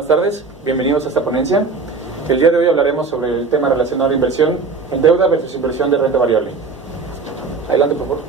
Buenas tardes, bienvenidos a esta ponencia. El día de hoy hablaremos sobre el tema relacionado a la inversión en deuda versus inversión de renta variable. Adelante, por favor.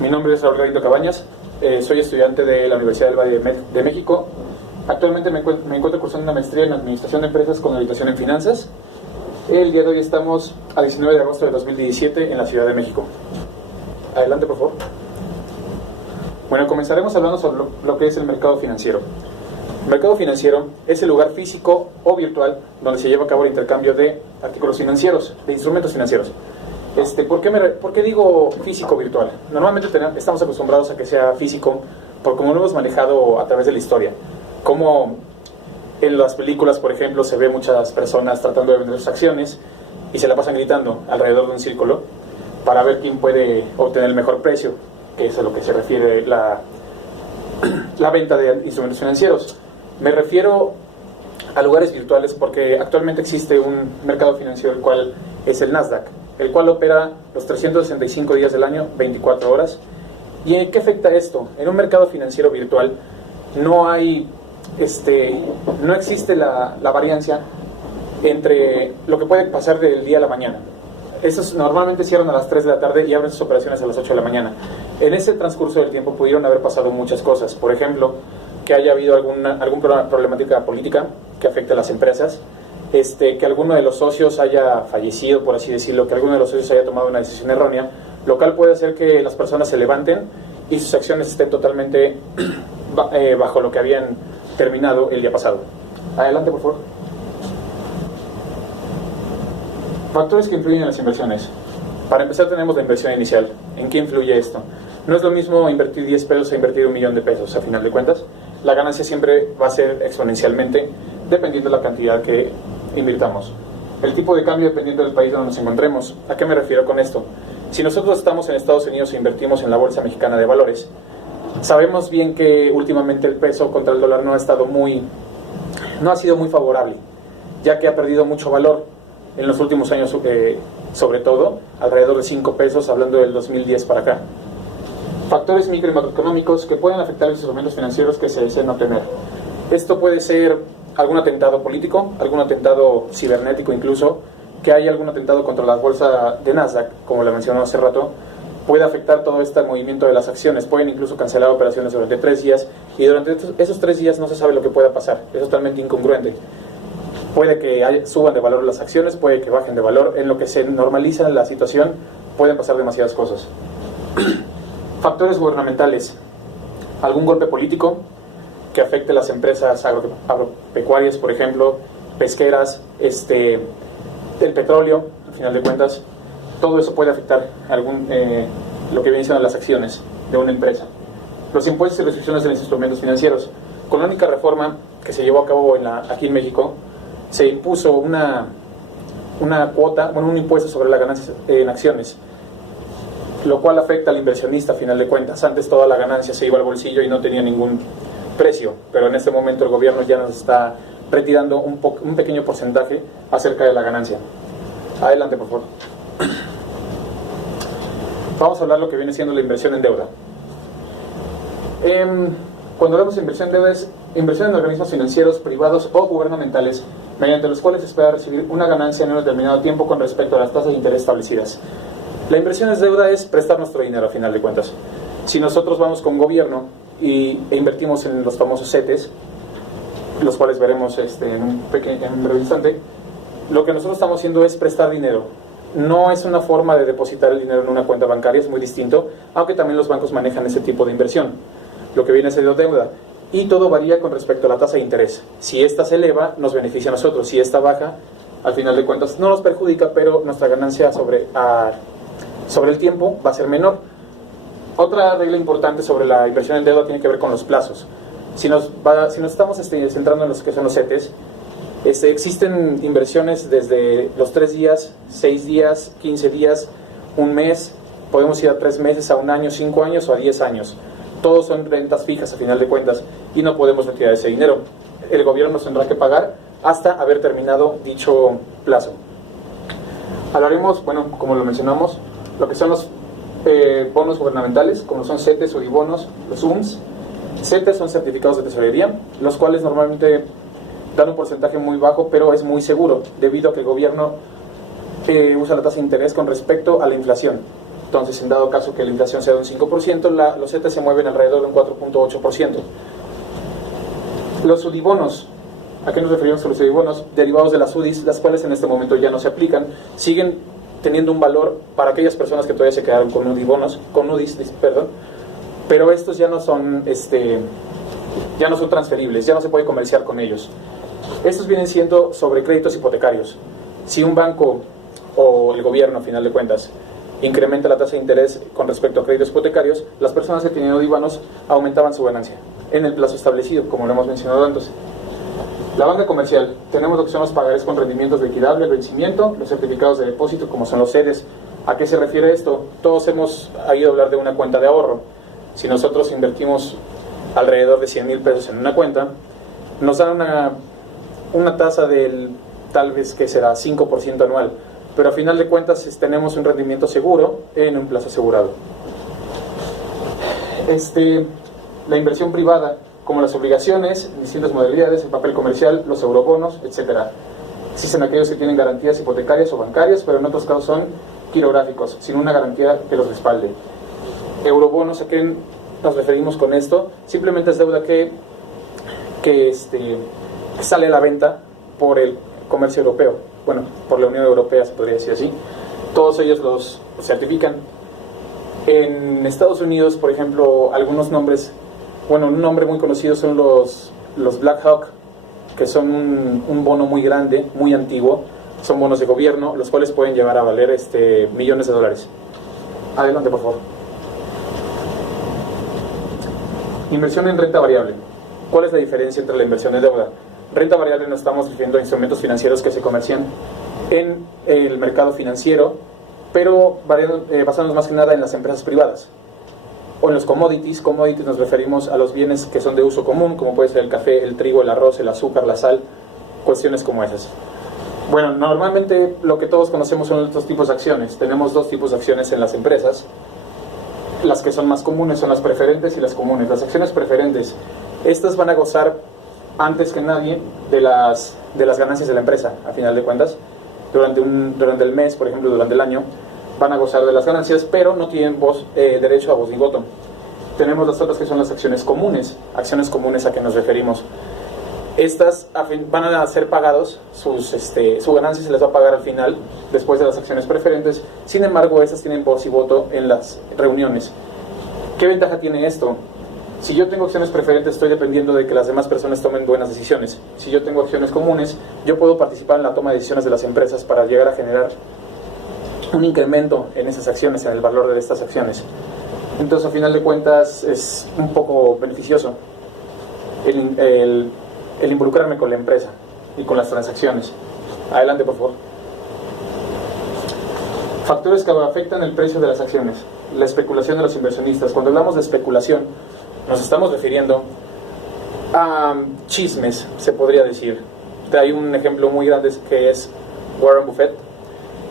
Mi nombre es Raúl Galindo Cabañas, soy estudiante de la Universidad del Valle de México. Actualmente me encuentro cursando una maestría en Administración de Empresas con orientación en Finanzas. El día de hoy estamos a 19 de agosto de 2017 en la Ciudad de México. Adelante, por favor. Bueno, comenzaremos hablando sobre lo que es el mercado financiero. El mercado financiero es el lugar físico o virtual donde se lleva a cabo el intercambio de artículos financieros, de instrumentos financieros. ¿Por qué digo físico virtual? Normalmente estamos acostumbrados a que sea físico, porque como lo hemos manejado a través de la historia, como en las películas, por ejemplo, se ve muchas personas tratando de vender sus acciones y se la pasan gritando alrededor de un círculo para ver quién puede obtener el mejor precio, que es a lo que se refiere la venta de instrumentos financieros. Me refiero a lugares virtuales porque actualmente existe un mercado financiero, el cual es el Nasdaq, el cual opera los 365 días del año, 24 horas. ¿Y en qué afecta esto? En un mercado financiero virtual no existe la variancia entre lo que puede pasar del día a la mañana. Estos normalmente cierran a las 3 de la tarde y abren sus operaciones a las 8 de la mañana. En ese transcurso del tiempo pudieron haber pasado muchas cosas. Por ejemplo, que haya habido alguna problemática política que afecte a las empresas, que alguno de los socios haya fallecido, por así decirlo, que alguno de los socios haya tomado una decisión errónea, lo cual puede hacer que las personas se levanten y sus acciones estén totalmente bajo lo que habían terminado el día pasado. Adelante, por favor. Factores que influyen en las inversiones. Para empezar tenemos la inversión inicial. ¿En qué influye esto? No es lo mismo invertir 10 pesos a invertir 1.000.000 de pesos, a final de cuentas. La ganancia siempre va a ser exponencialmente dependiendo de la cantidad que invirtamos. El tipo de cambio dependiendo del país donde nos encontremos. ¿A qué me refiero con esto? Si nosotros estamos en Estados Unidos e invertimos en la Bolsa Mexicana de Valores, sabemos bien que últimamente el peso contra el dólar no ha sido muy favorable, ya que ha perdido mucho valor en los últimos años, sobre todo alrededor de 5 pesos, hablando del 2010 para acá. Factores micro y macroeconómicos que pueden afectar los instrumentos financieros que se deseen obtener. Esto puede ser algún atentado político, algún atentado cibernético incluso, que haya algún atentado contra la bolsa de Nasdaq, como le mencioné hace rato. Puede afectar todo este movimiento de las acciones, pueden incluso cancelar operaciones durante 3 días, y durante esos 3 días no se sabe lo que pueda pasar, es totalmente incongruente. Puede que suban de valor las acciones, puede que bajen de valor. En lo que se normaliza la situación pueden pasar demasiadas cosas. Factores gubernamentales. Algún golpe político que afecte a las empresas agropecuarias, por ejemplo, pesqueras, el petróleo, al final de cuentas. Todo eso puede afectar lo que viene siendo las acciones de una empresa. Los impuestos y restricciones de los instrumentos financieros. Con la única reforma que se llevó a cabo aquí en México, se impuso una cuota, un impuesto sobre la ganancia en acciones, lo cual afecta al inversionista a final de cuentas. Antes toda la ganancia se iba al bolsillo y no tenía ningún precio, pero en este momento el gobierno ya nos está retirando un pequeño porcentaje acerca de la ganancia. Adelante, por favor. Vamos a hablar de lo que viene siendo la inversión en deuda. Cuando hablamos de inversión en deuda, es inversión en organismos financieros, privados o gubernamentales, mediante los cuales se espera recibir una ganancia en un determinado tiempo con respecto a las tasas de interés establecidas. La inversión en deuda es prestar nuestro dinero a final de cuentas. Si nosotros vamos con gobierno e invertimos en los famosos CETES, los cuales veremos en un breve instante, lo que nosotros estamos haciendo es prestar dinero. No es una forma de depositar el dinero en una cuenta bancaria, es muy distinto, aunque también los bancos manejan ese tipo de inversión, lo que viene siendo deuda. Y todo varía con respecto a la tasa de interés. Si esta se eleva, nos beneficia a nosotros. Si esta baja, al final de cuentas no nos perjudica, pero nuestra ganancia sobre el tiempo va a ser menor. Otra regla importante sobre la inversión en deuda tiene que ver con los plazos. Si nos estamos centrando en los que son los CETES, existen inversiones desde los 3 días, 6 días, 15 días, un mes, podemos ir a 3 meses, a 1 año, 5 años o a 10 años. Todos son rentas fijas a final de cuentas y no podemos retirar ese dinero. El gobierno nos tendrá que pagar hasta haber terminado dicho plazo. Hablaremos, como lo mencionamos, lo que son los bonos gubernamentales, como son CETES o IBONOS, los UMS, CETES son certificados de tesorería, los cuales normalmente dan un porcentaje muy bajo, pero es muy seguro, debido a que el gobierno usa la tasa de interés con respecto a la inflación. Entonces, en dado caso que la inflación sea de un 5%, los CETES se mueven alrededor de un 4.8%. Los UDIbonos, ¿a qué nos referimos con los UDIbonos? Derivados de las UDIs, las cuales en este momento ya no se aplican, siguen teniendo un valor para aquellas personas que todavía se quedaron con UDIs, pero estos ya no son transferibles, ya no se puede comerciar con ellos. Estos vienen siendo sobre créditos hipotecarios. Si un banco o el gobierno, a final de cuentas, incrementa la tasa de interés con respecto a créditos hipotecarios, las personas que tenían UDIbonos aumentaban su ganancia en el plazo establecido, como lo hemos mencionado antes. La banca comercial, tenemos lo que son los pagarés con rendimientos liquidables, el vencimiento, los certificados de depósito, como son los CEDES. ¿A qué se refiere esto? Todos hemos oído hablar de una cuenta de ahorro. Si nosotros invertimos alrededor de 100,000 pesos en una cuenta, nos dan una tasa del, tal vez que será 5% anual, pero a final de cuentas tenemos un rendimiento seguro en un plazo asegurado. La inversión privada, como las obligaciones, distintas modalidades, el papel comercial, los eurobonos, etc. Existen aquellos que tienen garantías hipotecarias o bancarias, pero en otros casos son quirográficos, sin una garantía que los respalde. Eurobonos, ¿a qué nos referimos con esto? Simplemente es deuda que sale a la venta por el comercio europeo, bueno, por la Unión Europea se podría decir así. Todos ellos los certifican. En Estados Unidos, por ejemplo, algunos nombres, un nombre muy conocido son los Black Hawk, que son un bono muy grande, muy antiguo, son bonos de gobierno, los cuales pueden llegar a valer millones de dólares. Adelante, por favor. Inversión en renta variable. ¿Cuál es la diferencia entre la inversión en deuda? Renta variable nos estamos refiriendo a instrumentos financieros que se comercian en el mercado financiero, pero basándonos más que nada en las empresas privadas. O en los commodities. Commodities nos referimos a los bienes que son de uso común, como puede ser el café, el trigo, el arroz, el azúcar, la sal, cuestiones como esas. Bueno, normalmente lo que todos conocemos son estos tipos de acciones. Tenemos dos tipos de acciones en las empresas. Las que son más comunes son las preferentes y las comunes. Las acciones preferentes, estas van a gozar antes que nadie de las ganancias de la empresa, a final de cuentas. Durante el mes, por ejemplo, durante el año, van a gozar de las ganancias, pero no tienen derecho a voz ni voto. Tenemos las otras que son las acciones comunes. Acciones comunes, ¿a qué nos referimos? Estas van a ser pagados, su ganancia se les va a pagar al final, después de las acciones preferentes. Sin embargo, estas tienen voz y voto en las reuniones. ¿Qué ventaja tiene esto? Si yo tengo acciones preferentes, estoy dependiendo de que las demás personas tomen buenas decisiones. Si yo tengo acciones comunes, yo puedo participar en la toma de decisiones de las empresas para llegar a generar un incremento en esas acciones, en el valor de estas acciones. Entonces, a final de cuentas, es un poco beneficioso el involucrarme con la empresa y con las transacciones. Adelante, por favor. Factores que afectan el precio de las acciones. La especulación de los inversionistas. Cuando hablamos de especulación, nos estamos refiriendo a chismes, se podría decir. Hay un ejemplo muy grande que es Warren Buffett.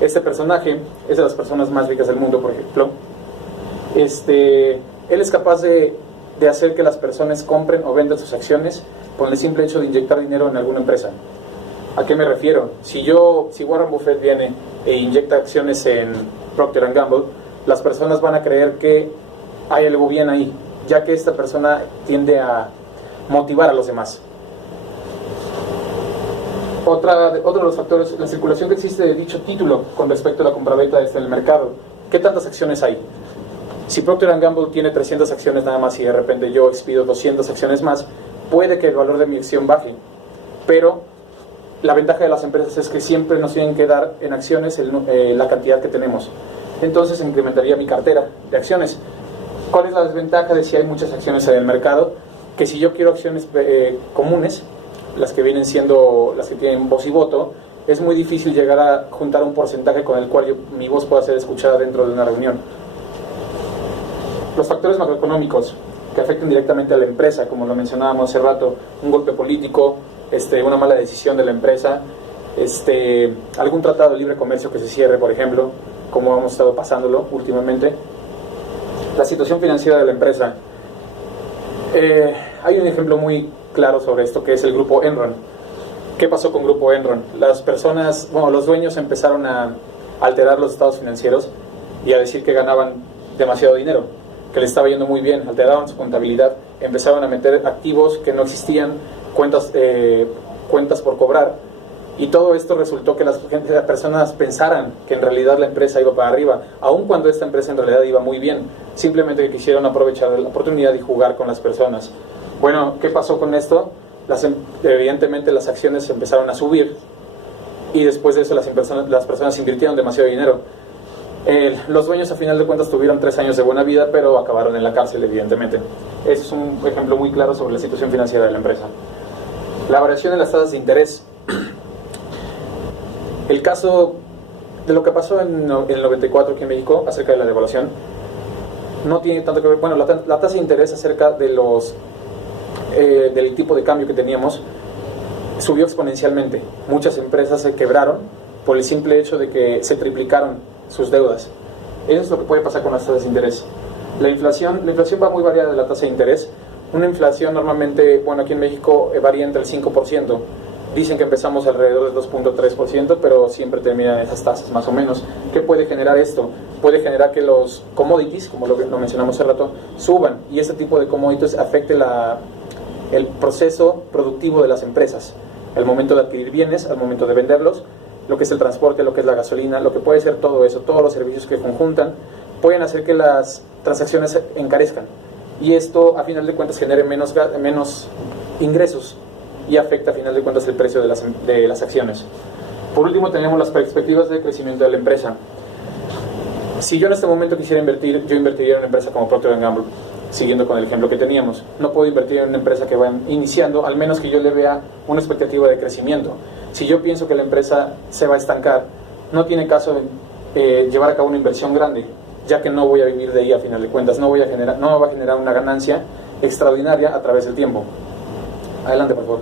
Este personaje es de las personas más ricas del mundo, por ejemplo. Él es capaz de hacer que las personas compren o vendan sus acciones con el simple hecho de inyectar dinero en alguna empresa. ¿A qué me refiero? Si Warren Buffett viene e inyecta acciones en Procter & Gamble, las personas van a creer que hay algo bien ahí, ya que esta persona tiende a motivar a los demás. Otro de los factores, la circulación que existe de dicho título con respecto a la compraventa en el mercado. ¿Qué tantas acciones hay? Si Procter & Gamble tiene 300 acciones nada más y de repente yo expido 200 acciones más, puede que el valor de mi acción baje, pero la ventaja de las empresas es que siempre nos tienen que dar en acciones la cantidad que tenemos. Entonces incrementaría mi cartera de acciones. ¿Cuál es la desventaja de si hay muchas acciones en el mercado? Que si yo quiero acciones comunes, las que vienen siendo las que tienen voz y voto, es muy difícil llegar a juntar un porcentaje con el cual mi voz pueda ser escuchada dentro de una reunión. Los factores macroeconómicos que afecten directamente a la empresa, como lo mencionábamos hace rato, un golpe político, una mala decisión de la empresa, algún tratado de libre comercio que se cierre, por ejemplo, como hemos estado pasándolo últimamente. La situación financiera de la empresa. Hay un ejemplo muy claro sobre esto, que es el grupo Enron. ¿Qué pasó con Grupo Enron? Los dueños empezaron a alterar los estados financieros y a decir que ganaban demasiado dinero, que les estaba yendo muy bien, alteraban su contabilidad, empezaron a meter activos que no existían, cuentas por cobrar, y todo esto resultó que las personas pensaran que en realidad la empresa iba para arriba, aun cuando esta empresa en realidad iba muy bien, simplemente que quisieron aprovechar la oportunidad y jugar con las personas. Bueno, ¿qué pasó con esto? Evidentemente las acciones empezaron a subir, y después de eso las personas invirtieron demasiado dinero. Los dueños a final de cuentas tuvieron 3 años de buena vida, pero acabaron en la cárcel, evidentemente. Ese es un ejemplo muy claro sobre la situación financiera de la empresa. La variación en las tasas de interés. El caso de lo que pasó en el 94 aquí en México acerca de la devaluación no tiene tanto que ver. Bueno, la tasa de interés acerca de del tipo de cambio que teníamos subió exponencialmente. Muchas empresas se quebraron por el simple hecho de que se triplicaron sus deudas. Eso es lo que puede pasar con las tasas de interés. La inflación va muy variada de la tasa de interés. Una inflación normalmente, bueno, aquí en México varía entre el 5%. Dicen que empezamos alrededor del 2.3%, pero siempre terminan esas tasas más o menos. ¿Qué puede generar esto? Puede generar que los commodities, como lo mencionamos hace rato, suban, y este tipo de commodities afecte el proceso productivo de las empresas. Al momento de adquirir bienes, al momento de venderlos, lo que es el transporte, lo que es la gasolina, lo que puede ser todo eso, todos los servicios que conjuntan, pueden hacer que las transacciones se encarezcan. Y esto, a final de cuentas, genere menos ingresos y afecta, a final de cuentas, el precio de las acciones. Por último, tenemos las perspectivas de crecimiento de la empresa. Si yo en este momento quisiera invertir, yo invertiría en una empresa como Procter & Gamble, siguiendo con el ejemplo que teníamos. No puedo invertir en una empresa que va iniciando, al menos que yo le vea una expectativa de crecimiento. Si yo pienso que la empresa se va a estancar, no tiene caso llevar a cabo una inversión grande, ya que no voy a vivir de ahí a final de cuentas, no me va a generar una ganancia extraordinaria a través del tiempo. Adelante, por favor.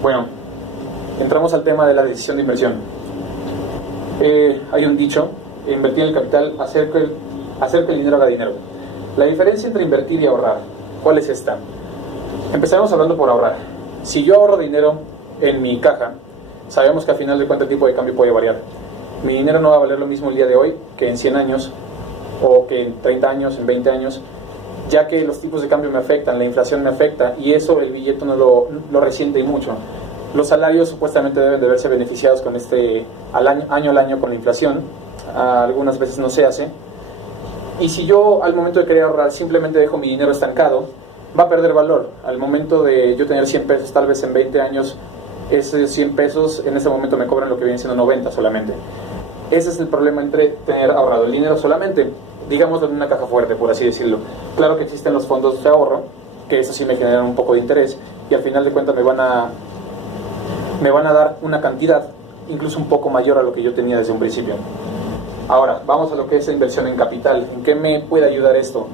Bueno, entramos al tema de la decisión de inversión. Hay un dicho: invertir el capital, hacer que el dinero haga dinero. La diferencia entre invertir y ahorrar, ¿cuál es esta? Empezaremos hablando por ahorrar. Si yo ahorro dinero en mi caja, sabemos que al final de cuentas el tipo de cambio puede variar. Mi dinero no va a valer lo mismo el día de hoy que en 100 años, o que en 30 años, en 20 años, ya que los tipos de cambio me afectan, la inflación me afecta, y eso el billete no lo resiente mucho. Los salarios supuestamente deben de verse beneficiados con año al año con la inflación. Algunas veces no se hace. Y si yo al momento de querer ahorrar simplemente dejo mi dinero estancado, va a perder valor. Al momento de yo tener 100 pesos, tal vez en 20 años, esos 100 pesos en ese momento me cobran lo que viene siendo 90 solamente. Ese es el problema entre tener ahorrado el dinero solamente, digamos, en una caja fuerte, por así decirlo. Claro que existen los fondos de ahorro, que eso sí me generan un poco de interés, y al final de cuentas me van a dar una cantidad incluso un poco mayor a lo que yo tenía desde un principio. Ahora, vamos a lo que es la inversión en capital. ¿En qué me puede ayudar esto?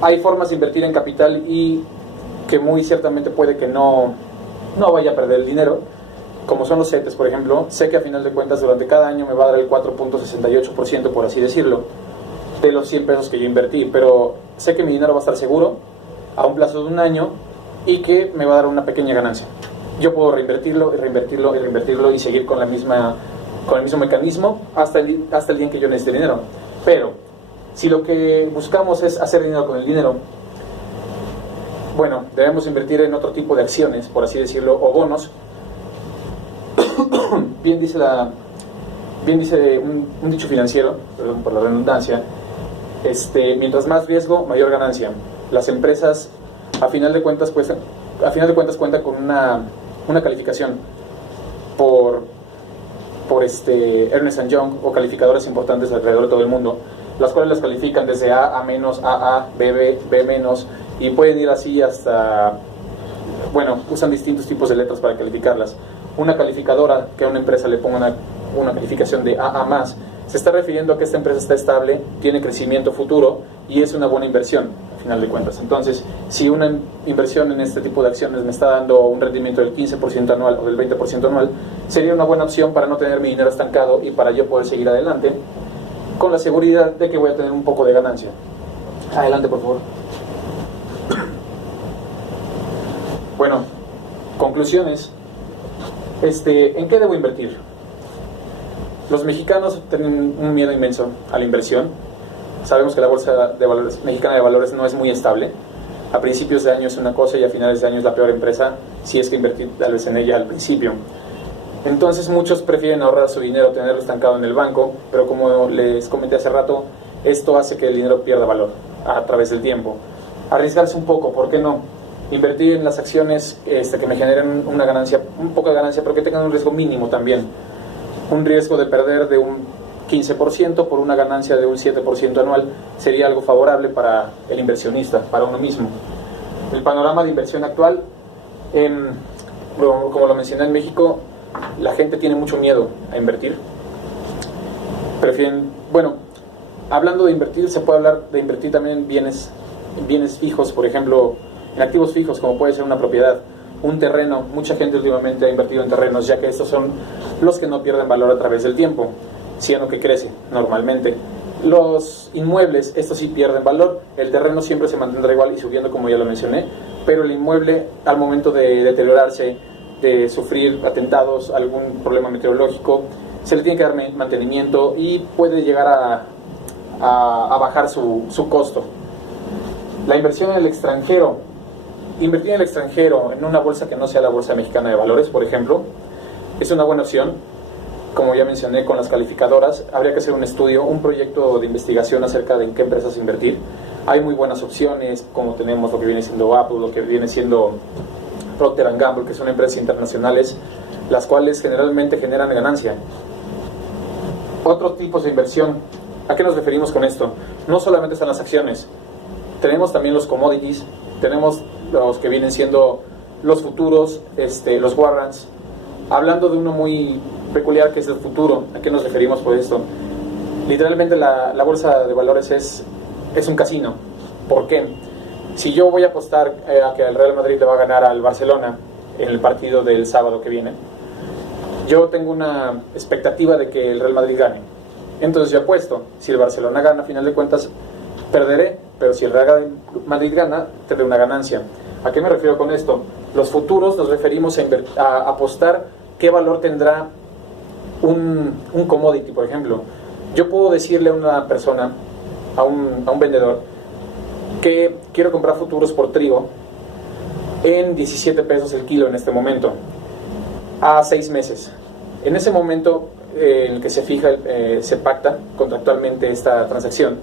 Hay formas de invertir en capital y que muy ciertamente puede que no vaya a perder el dinero, como son los CETES, por ejemplo. Sé que a final de cuentas durante cada año me va a dar el 4.68%, por así decirlo, de los 100 pesos que yo invertí, pero sé que mi dinero va a estar seguro a un plazo de un año y que me va a dar una pequeña ganancia. Yo puedo reinvertirlo y reinvertirlo y reinvertirlo y seguir con el mismo mecanismo hasta el día en que yo necesite dinero. Pero si lo que buscamos es hacer dinero con el dinero, bueno, debemos invertir en otro tipo de acciones, por así decirlo, o bonos. Bien dice un dicho financiero, perdón por la redundancia, mientras más riesgo, mayor ganancia. Las empresas, a final de cuentas cuentan con una calificación por Ernst & Young, o calificadores importantes alrededor de todo el mundo, las cuales las califican desde A, A-, AA, BB, B-, y pueden ir así hasta, bueno, usan distintos tipos de letras para calificarlas. Una calificadora que a una empresa le ponga una calificación de AA+, se está refiriendo a que esta empresa está estable, tiene crecimiento futuro y es una buena inversión, al final de cuentas. Entonces, si una inversión en este tipo de acciones me está dando un rendimiento del 15% anual o del 20% anual, sería una buena opción para no tener mi dinero estancado y para yo poder seguir adelante con la seguridad de que voy a tener un poco de ganancia. Adelante, por favor. Bueno, conclusiones. ¿En qué debo invertir? Los mexicanos tienen un miedo inmenso a la inversión. Sabemos que la bolsa de valores, mexicana de valores no es muy estable. A principios de año es una cosa y a finales de año es la peor empresa, si es que invertir tal vez en ella al principio. Entonces muchos prefieren ahorrar su dinero, tenerlo estancado en el banco, pero como les comenté hace rato, esto hace que el dinero pierda valor a través del tiempo. Arriesgarse un poco, ¿por qué no? Invertir en las acciones que me generen una ganancia, un poco de ganancia, pero que tengan un riesgo mínimo también. Un riesgo de perder de un 15% por una ganancia de un 7% anual sería algo favorable para el inversionista, para uno mismo. El panorama de inversión actual, como lo mencioné en México, la gente tiene mucho miedo a invertir. Prefieren, bueno, hablando de invertir, se puede hablar de invertir también en bienes fijos, por ejemplo, en activos fijos, como puede ser una propiedad, un terreno. Mucha gente últimamente ha invertido en terrenos, ya que estos son los que no pierden valor a través del tiempo, siendo que crece normalmente. Los inmuebles, estos sí pierden valor, el terreno siempre se mantendrá igual y subiendo, como ya lo mencioné, pero el inmueble, al momento de deteriorarse, de sufrir atentados, algún problema meteorológico, se le tiene que dar mantenimiento y puede llegar a bajar su costo. La inversión en el extranjero. Invertir en el extranjero, en una bolsa que no sea la Bolsa Mexicana de Valores, por ejemplo, es una buena opción. Como ya mencioné con las calificadoras, habría que hacer un estudio, un proyecto de investigación acerca de en qué empresas invertir. Hay muy buenas opciones, como tenemos lo que viene siendo Apple, lo que viene siendo Procter & Gamble, que son empresas internacionales, las cuales generalmente generan ganancia. Otros tipos de inversión. ¿A qué nos referimos con esto? No solamente están las acciones, tenemos también los commodities, tenemos los que vienen siendo los futuros, los warrants. Hablando de uno muy peculiar que es el futuro, ¿a qué nos referimos por esto? Literalmente la bolsa de valores es un casino. ¿Por qué? Si yo voy a apostar a que el Real Madrid le va a ganar al Barcelona en el partido del sábado que viene, yo tengo una expectativa de que el Real Madrid gane. Entonces yo apuesto, si el Barcelona gana, a final de cuentas perderé, pero si el Real Madrid gana, tendré una ganancia. ¿A qué me refiero con esto? Los futuros nos referimos a apostar qué valor tendrá un commodity, por ejemplo. Yo puedo decirle a una persona, a un vendedor, que quiero comprar futuros por trigo en 17 pesos el kilo en este momento, a 6 meses. En ese momento en el que se fija, se pacta contractualmente esta transacción.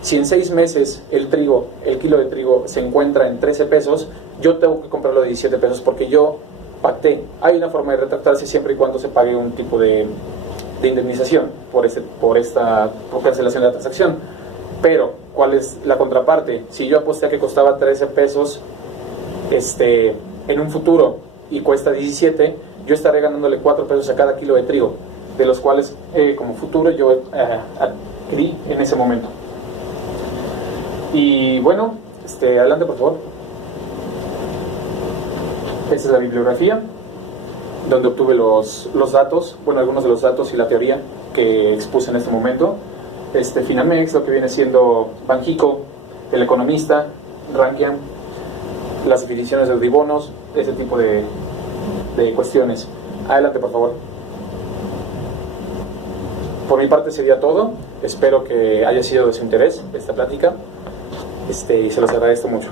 Si en 6 meses el kilo de trigo se encuentra en 13 pesos, yo tengo que comprarlo de 17 pesos porque yo pacté. Hay una forma de retractarse siempre y cuando se pague un tipo de indemnización por cancelación de la transacción. Pero, ¿cuál es la contraparte? Si yo aposté a que costaba 13 pesos en un futuro y cuesta 17, yo estaré ganándole 4 pesos a cada kilo de trigo, de los cuales como futuro yo adquirí en ese momento. Y bueno, adelante por favor. Esta es la bibliografía donde obtuve los datos, bueno, algunos de los datos y la teoría que expuse en este momento. Finamex, lo que viene siendo Banxico, El Economista, Rankia, las definiciones de bonos, ese tipo de cuestiones. Adelante, por favor. Por mi parte sería todo. Espero que haya sido de su interés esta plática y se los agradezco mucho.